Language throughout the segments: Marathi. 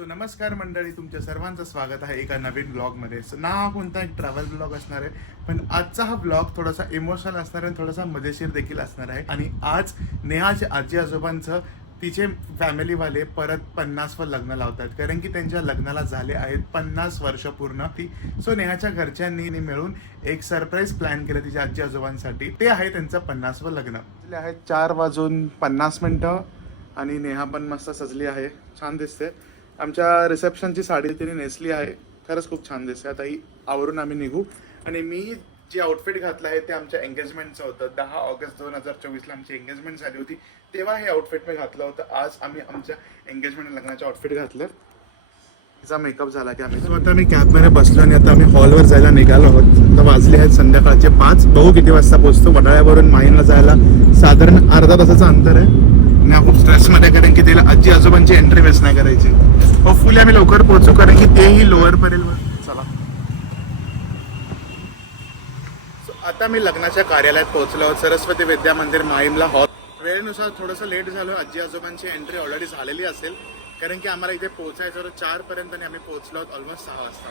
सो नमस्कार मंडळी तुमच्या सर्वांचं स्वागत आहे एका नवीन ब्लॉगमध्ये सो ना हा कोणता? एक ट्रॅव्हल ब्लॉग असणार आहे. पण आजचा हा ब्लॉग थोडासा इमोशनल असणार आहे आणि थोडासा मजेशीर देखील असणार आहे. आणि आज नेहाच्या आजी आजोबांचं तिचे फॅमिलीवाले परत पन्नासवर लग्न लावतात कारण की त्यांच्या लग्नाला झाले आहेत पन्नास वर्ष पूर्ण ती. सो नेहाच्या घरच्यांनी मिळून एक सरप्राईज प्लॅन केलं तिच्या आजी आजोबांसाठी. ते आहे त्यांचं पन्नासवं लग्न. आहे चार वाजून पन्नास मिनटं आणि नेहा पण मस्त सजली आहे. छान दिसते. आमच्या रिसेप्शनची साडी तिने नेसली आहे. खरंच खूप छान दिसते. आता ही आवरून आम्ही निघू. आणि मी जे आउटफिट घातलं आहे ते आमच्या एंगेजमेंटचं होतं. दहा ऑगस्ट दोन हजार चोवीसला आमची एंगेजमेंट झाली होती. तेव्हा हे आउटफिट मी घातलं होतं. आज आम्ही आमच्या एंगेजमेंट लग्नाचे आउटफिट घातलं तिचा मेकअप झाला की आम्ही आता मी कॅबमध्ये बसलो आणि आता आम्ही हॉलवर जायला निघालो आहोत. तर वाजले आहेत संध्याकाळचे पाच. बघू किती वाजता पोहोचतो. वडाळ्यावरून माहीनला जायला साधारण अर्धा तासाचं अंतर आहे. आणि खूप स्ट्रेसमध्ये कारण की तिला आजी आजोबांची एंट्री मिस नाही करायची. होपफुली आम्ही लवकर पोहोचू कारण की तेही लोअर परेल चला. So, आता मी लग्नाच्या कार्यालयात पोहोचलो आहोत. सरस्वती विद्या मंदिर माहीमला हॉल वेळेनुसार थोडंसं लेट झालं. आजी आजोबांची एंट्री ऑलरेडी झालेली असेल. कारण की आम्हाला इथे पोहोचायचं होतं. चार पर्यंत आणि आम्ही पोहोचलो आहोत. ऑलमोस्ट सहा वाजता.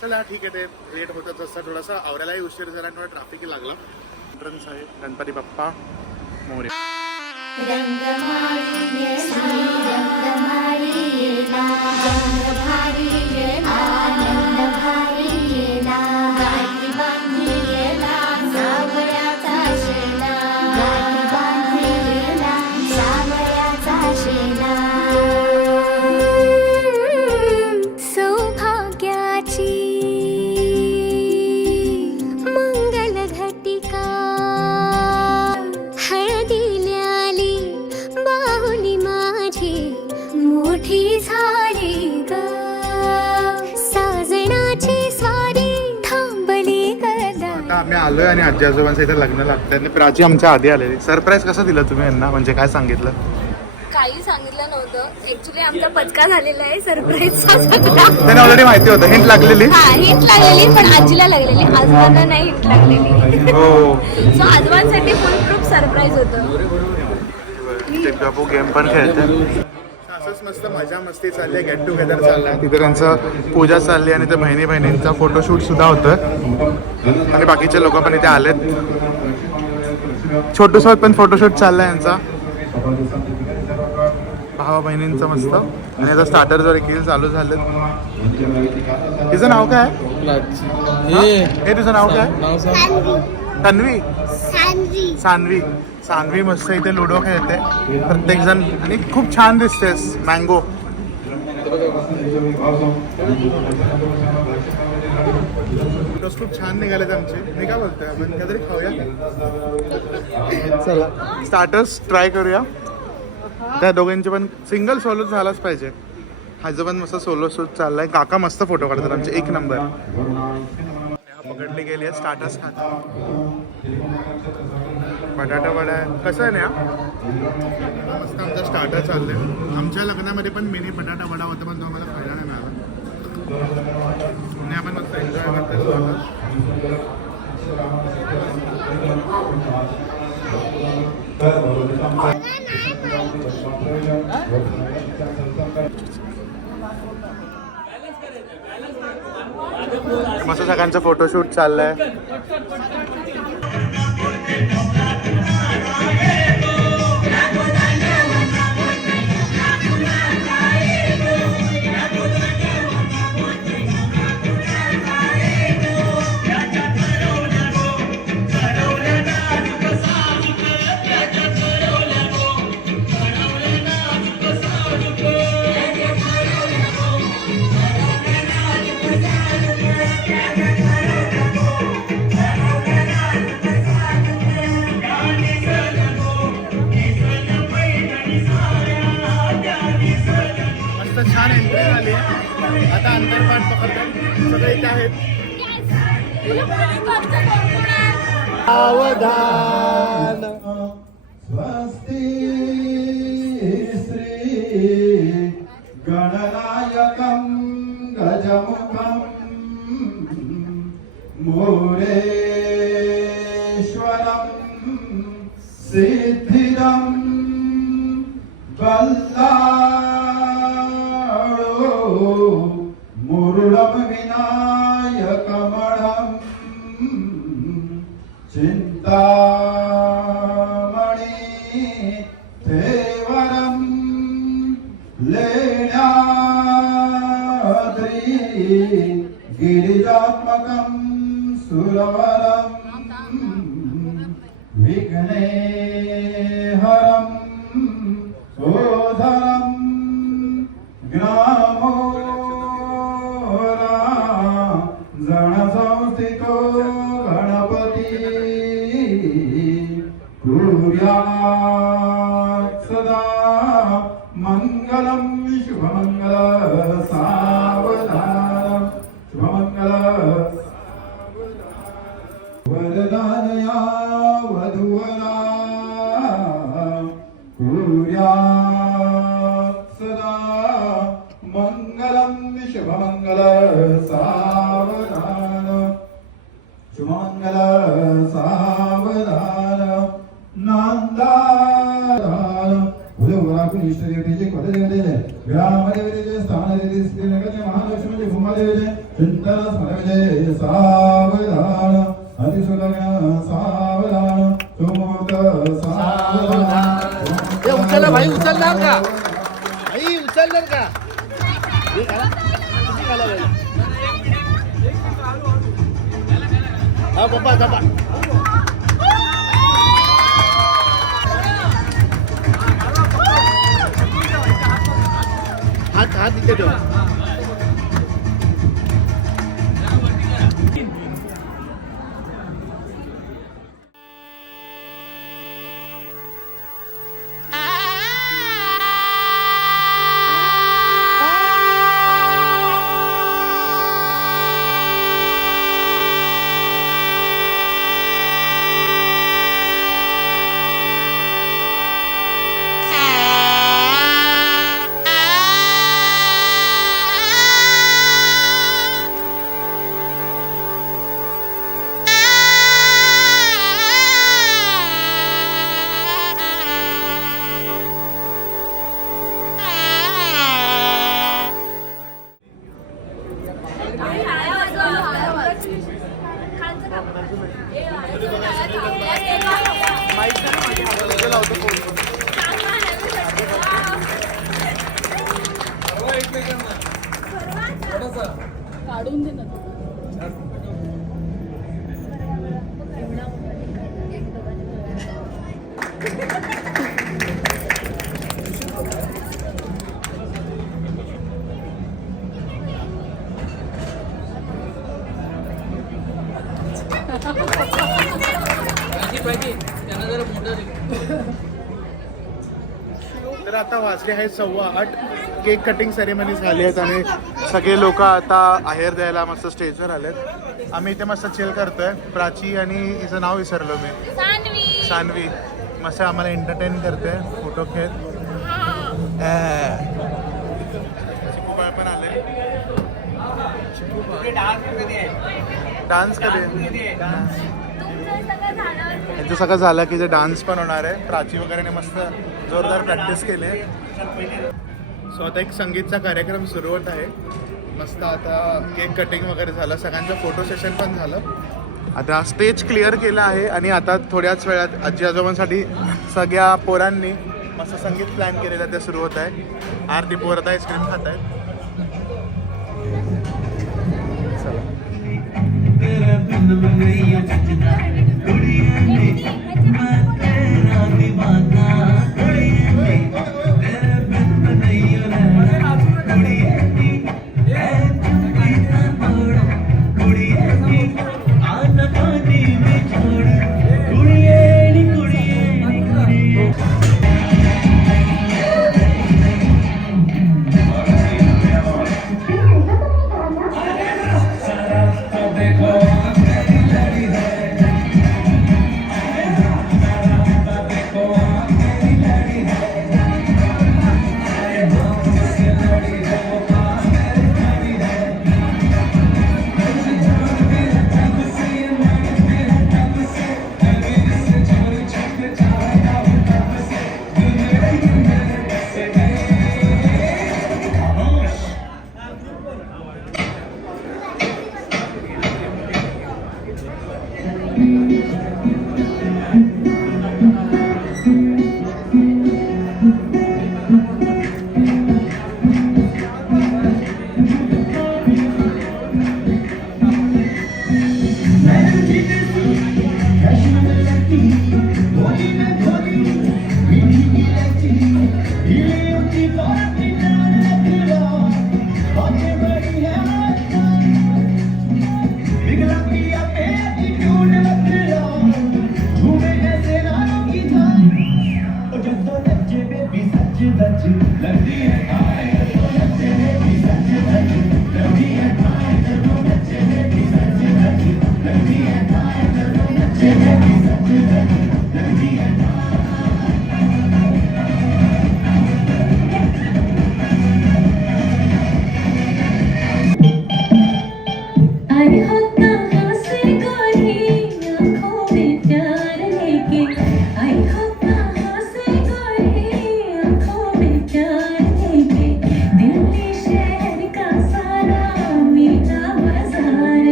चला ठीक आहे ते लेट होतच असतं थोडासा आवरायलाही उशीर झाला आणि थोडा ट्रॅफिकही लागला. एंट्रन्स आहे. गणपती बाप्पा मोरे. सौभाग्याची आलोय आणि आजी आजोबांचं इथे लग्न लागतं आणि प्राची आमच्या आधी आलेली. सरप्राईज कसं दिलं तुम्ही यांना? म्हणजे काय सांगितलं? काही सांगितलं नव्हतं. ऍक्च्युली आमचा पचका झालेला आहे. सरप्राईज त्यांना ऑलरेडी माहिती होतं. हिंट लागलेली? हा हिट लागलेली पण आजीला लागलेली. आजोबांना नाही हिट लागलेली. हो. सो आजोबांसाठी फुल प्रूफ सरप्राईज होतं. गेम पण खेळते असंच मस्त मजा मस्ती चालली आहे. गेट टुगेदर चाललाय तिथे त्यांचं पूजा चालली आणि ते बहिणी बहिणींचा फोटोशूट सुद्धा होतं. आणि बाकीचे लोक पण इथे आलेत. छोटूसोबत पण फोटोशूट चाललाय यांचा. भावा बहिणींचं मस्त. आणि आता स्टार्टर जर देखील चालू झालं तिचं नाव काय? हे? तुझं नाव काय? तन्वी. सानवी. सानवी. मस्त इथे लुडो खेळते. प्रत्येक जण आणि खूप छान दिसतेस मँगो खूप छान निघालेत आमचे. मी काय बोलतोय? आपण काहीतरी खाऊया? चला. स्टार्टर्स ट्राय करूया. त्या दोघांचे पण सिंगल सोलो झालाच पाहिजे. ह्याचं पण मस्त सोलो शूट चाललाय. काका मस्त फोटो काढतात आमचे. एक नंबर पकडली गेली आहे. स्टार्टर्स खात बटाटा वडा आहे. कसं आहे ना? मस्त आमचा स्टार्टर चाललंय. आमच्या लग्नामध्ये पण मिनी बटाटा वडा होता पण तो आम्हाला खायला नाही मिळाला. आपण मस्त एन्जॉय करतो मस्त सगळ्यांचं फोटोशूट चाललंय. सावधान स्वस्ति श्री गणनायकं गजमुखं मोरेश्वरं सिद्धिदं बल्लाळो नान्दान उदयवराकुल इष्टदेवतेचे पददेवतेचे ग्रामदेवतेचे स्थानदेवते श्रीनगरचे महालक्ष्मीचे भूमादेवते चिंतन स्मरविजय सावधान अतिसुलग्न उचलणार का भाई उचलणार का हा पप्पा पप्पा हात हात इथे तर आता वाजले आहेत सव्वा आठ. केक कटिंग सेरेमनी झाली आहेत आणि सगळे लोक आता आहेर द्यायला मस्त स्टेजवर आलेत. आम्ही इथे मस्त चिल करतोय. प्राची आणि हिचं नाव विसरलो मी. सानवी. सानवी. मस्त आम्हाला एंटरटेन करते फोटो खेळ. पण आले डान्स झालं यांचं सगळं झालं की जे डान्स पण होणार आहे. प्राची वगैरे मस्त जोरदार प्रॅक्टिस केली. सो आता एक संगीतचा कार्यक्रम सुरू होत आहे. मस्त आता केक कटिंग वगैरे झालं. सगळ्यांचं फोटो सेशन पण झालं. आता स्टेज क्लिअर केलं आहे आणि आता थोड्याच वेळात आजी आजोबांसाठी सगळ्या पोरांनी मस्त संगीत प्लॅन केलेलं ते सुरू होत आहे. आरती पोर आता आईस्क्रीम खात आहेत. तेरा बिन बनैया सजना कुड़िए ने मैं तेरा दीवाना कुड़िए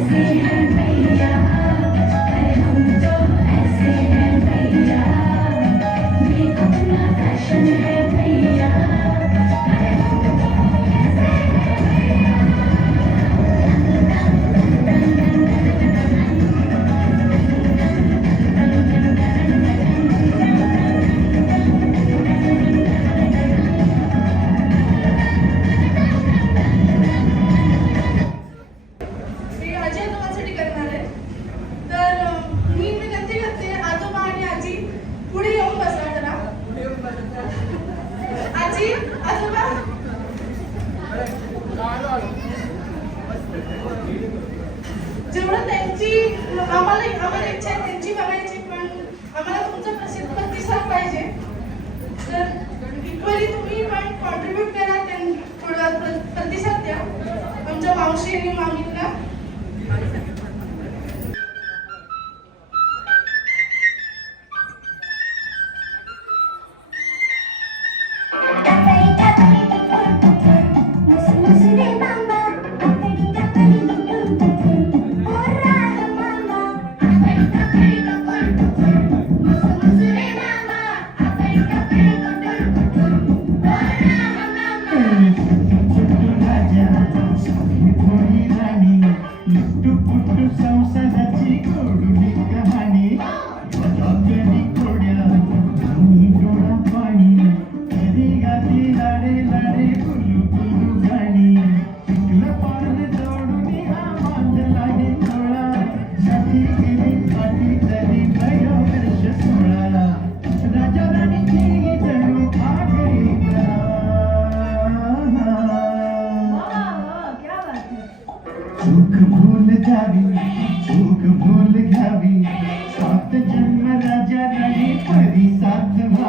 Amen. Hasta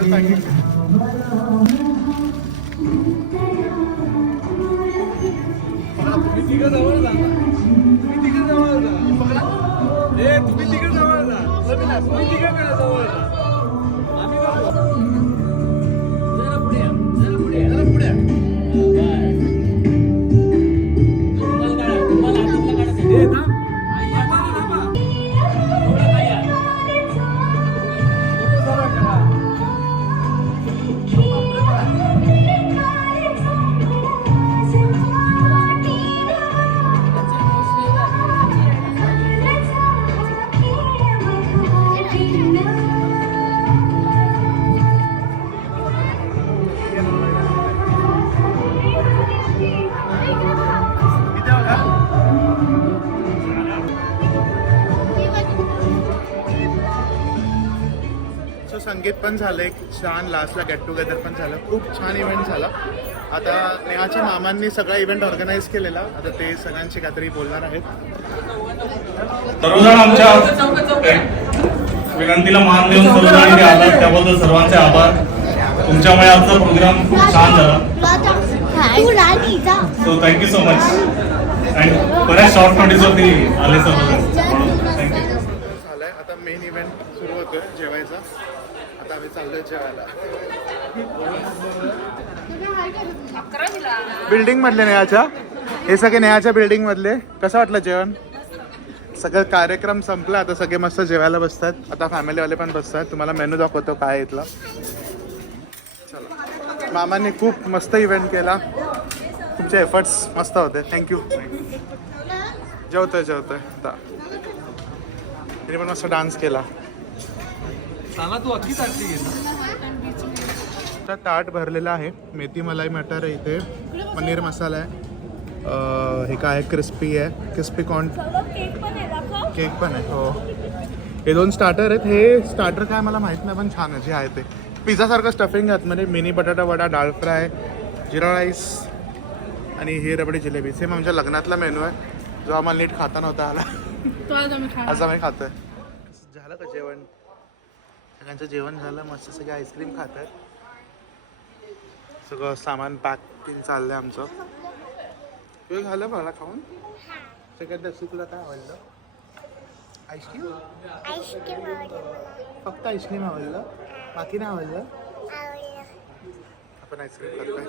डबल पण झालं एक छान लास्टला गेट टुगेदर पण झालं. खूप छान इव्हेंट झाला. आता नेहाच्या मामांनी सगळा इव्हेंट ऑर्गनाईज केलेला. आता ते सगळ्यांशी काहीतरी बोलणार आहेत. सर्वजण आमच्या विनंतीला मान देऊन सर्वजण आलात त्याबद्दल सर्वांचे आभार. तुमच्यामुळे आजचा प्रोग्राम खूप छान झाला. सो थँक्यू सो मच आणि बऱ्याच शॉर्ट नोटीसवरती आले सर्वजण. थँक्यू झालंय. आता मेन इव्हेंट सुरू होतोय जेवायचा आता आम्ही चाललोय जेवायला. बिल्डिंग मधले नेहाच्या हे सगळे नेहाच्या बिल्डिंग मधले? कसं वाटलं जेवण? सगळं कार्यक्रम संपला आता सगळे मस्त जेवायला बसतात. आता फॅमिलीवाले पण बसतात. तुम्हाला मेनू दाखवतो काय इथला. चला. मामांनी खूप मस्त इव्हेंट केला. तुमचे एफर्ट्स मस्त होते. थँक्यू जेवतोय जेवतोय. आता तिने पण मस्त डान्स केला. आता ताट भरलेला आहे. मेथी मलाई मटर आहे इथे. पनीर मसाला आहे. हे काय क्रिस्पी आहे. Crispy corn. केक पण आहे दाखव केक पण आहे हो. हे दोन स्टार्टर आहेत. हे स्टार्टर काय मला माहीत नाही पण छान आहे जे आहे ते. पिझ्झासारखं स्टफिंग आहे आतमध्ये मिनी बटाटा वडा डाळ फ्राय जिरा राईस आणि ही रबडी जिलेबी. सेम आमच्या लग्नातला मेनू आहे. जो आम्हाला नीट खाता नव्हता आला. आज आम्ही खातोय. झालं का जेवण? सगळ्यांचं जेवण झालं मस्त सगळे आईस्क्रीम खात आहेत सगळं सामान पॅकिंग चाललंय आमचं. तुझं झालं मला खाऊन? सगळ्यात जास्त तुला काय आवडलं? आईस्क्रीम फक्त आईस्क्रीम आवडलं? बाकी नाही आवडलं? आपण आईस्क्रीम खातोय.